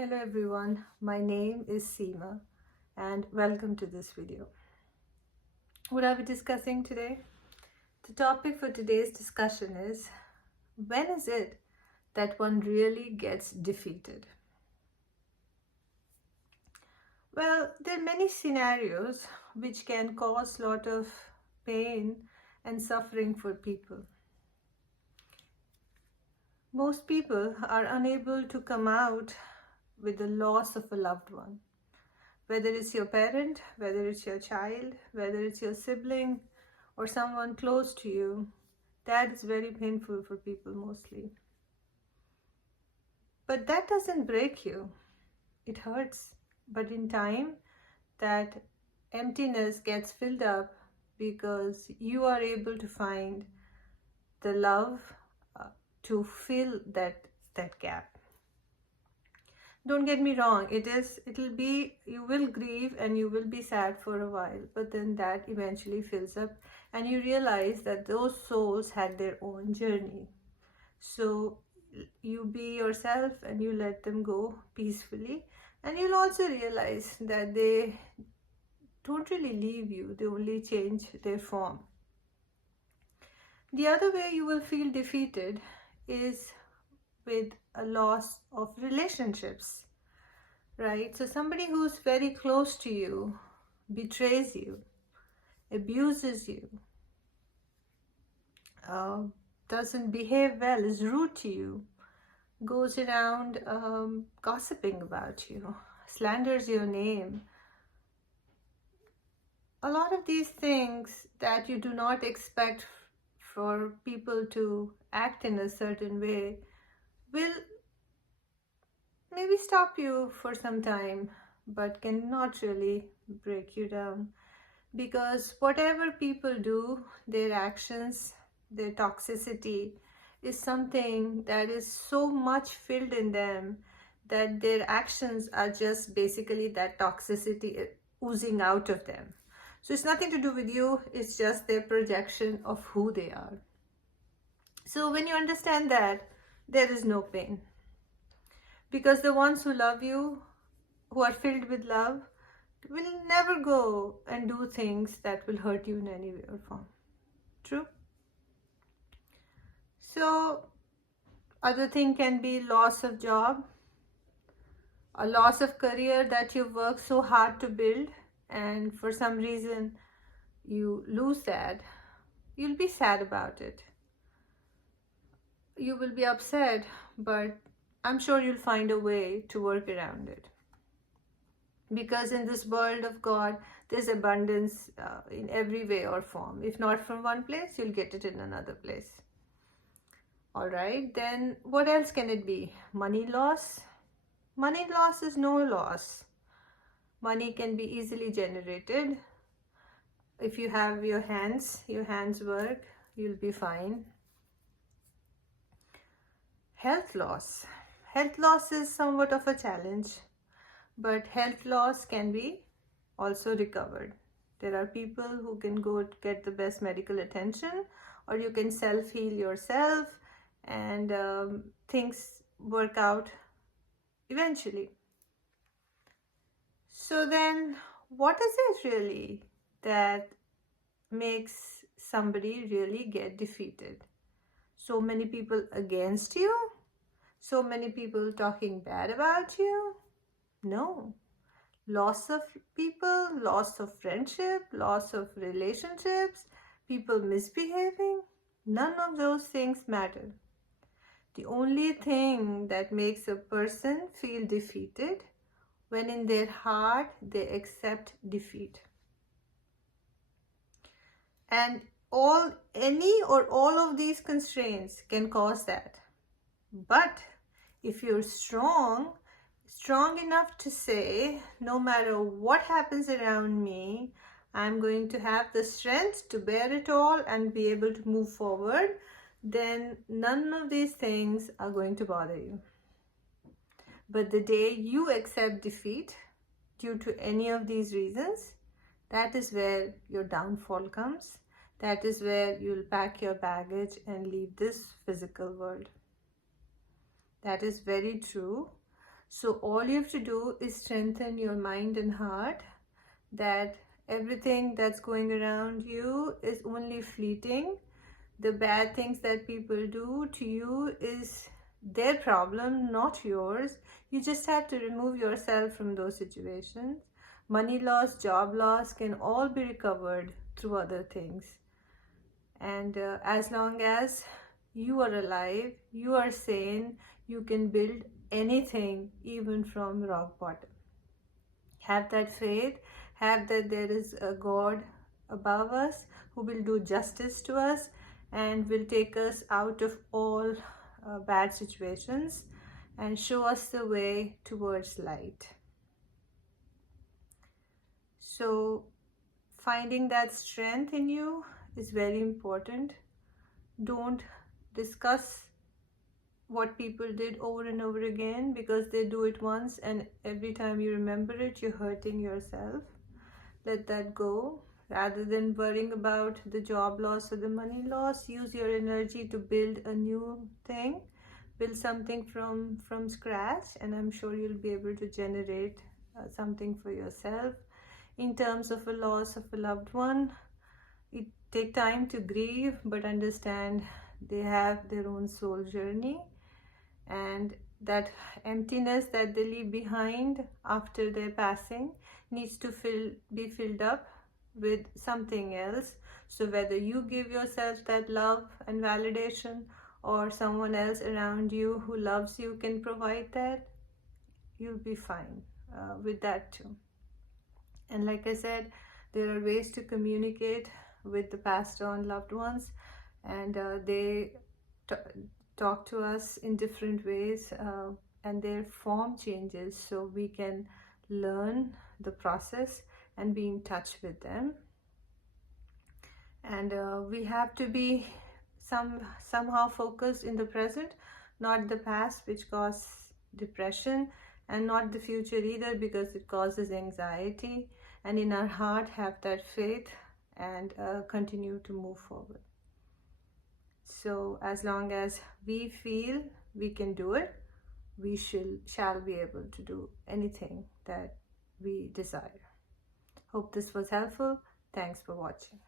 Hello everyone, my name is Seema and welcome to this video. What are we discussing today? The topic for today's discussion is, when is it that one really gets defeated? Well, there are many scenarios which can cause a lot of pain and suffering for people. Most people are unable to come out with the loss of a loved one. Whether it's your parent, whether it's your child, whether it's your sibling or someone close to you, that is very painful for people mostly. But that doesn't break you. It hurts. But in time, that emptiness gets filled up because you are able to find the love to fill that gap. Don't get me wrong, you will grieve and you will be sad for a while, but then that eventually fills up and you realize that those souls had their own journey. So you be yourself and you let them go peacefully, and you'll also realize that they don't really leave you, they only change their form. The other way you will feel defeated is with a loss of relationships, right? So somebody who's very close to you betrays you, abuses you, doesn't behave well, is rude to you, goes around gossiping about you, slanders your name. A lot of these things that you do not expect for people to act in a certain way will maybe stop you for some time, but cannot really break you down. Because whatever people do, their actions, their toxicity is something that is so much filled in them that their actions are just basically that toxicity oozing out of them. So it's nothing to do with you, it's just their projection of who they are. So when you understand that, there is no pain. Because the ones who love you, who are filled with love, will never go and do things that will hurt you in any way or form. True? So, other thing can be loss of job, a loss of career that you worked so hard to build, and for some reason you lose that. You'll be sad about it. You will be upset, but I'm sure you'll find a way to work around it. Because in this world of God, there's abundance in every way or form. If not from one place, you'll get it in another place. All right, then what else can it be? Money loss? Money loss is no loss. Money can be easily generated. If you have your hands work, you'll be fine. Health loss. Health loss is somewhat of a challenge, but health loss can be also recovered. There are people who can go get the best medical attention, or you can self-heal yourself and things work out eventually. So then, what is it really that makes somebody really get defeated? So many people against you? So many people talking bad about you? No. Loss of people, loss of friendship, loss of relationships, people misbehaving, none of those things matter. The only thing that makes a person feel defeated when in their heart they accept defeat. And any or all of these constraints can cause that. But if you're strong enough to say, no matter what happens around me, I'm going to have the strength to bear it all and be able to move forward, then none of these things are going to bother you. But the day you accept defeat due to any of these reasons, that is where your downfall comes. That is where you'll pack your baggage and leave this physical world. That is very true. So all you have to do is strengthen your mind and heart, that everything that's going around you is only fleeting. The bad things that people do to you is their problem, not yours. You just have to remove yourself from those situations. Money loss, job loss can all be recovered through other things. And as long as you are alive, you are sane, you can build anything, even from rock bottom. Have that faith, have that there is a God above us who will do justice to us and will take us out of all bad situations and show us the way towards light. So finding that strength in you is very important. Don't discuss what people did over and over again, because they do it once and every time you remember it, you're hurting yourself. Let that go. Rather than worrying about the job loss or the money loss, use your energy to build a new thing. Build something from scratch, and I'm sure you'll be able to generate something for yourself. In terms of a loss of a loved one, it take time to grieve, but understand they have their own soul journey, and that emptiness that they leave behind after their passing needs to be filled up with something else. So whether you give yourself that love and validation, or someone else around you who loves you can provide that, you'll be fine with that too. And like I said, there are ways to communicate with the passed on loved ones, and they talk to us in different ways, and their form changes, so we can learn the process and be in touch with them. And we have to be somehow focused in the present, not the past, which causes depression, and not the future either, because it causes anxiety. And in our heart, have that faith and continue to move forward. So as long as we feel we can do it, we shall be able to do anything that we desire. Hope this was helpful. Thanks for watching.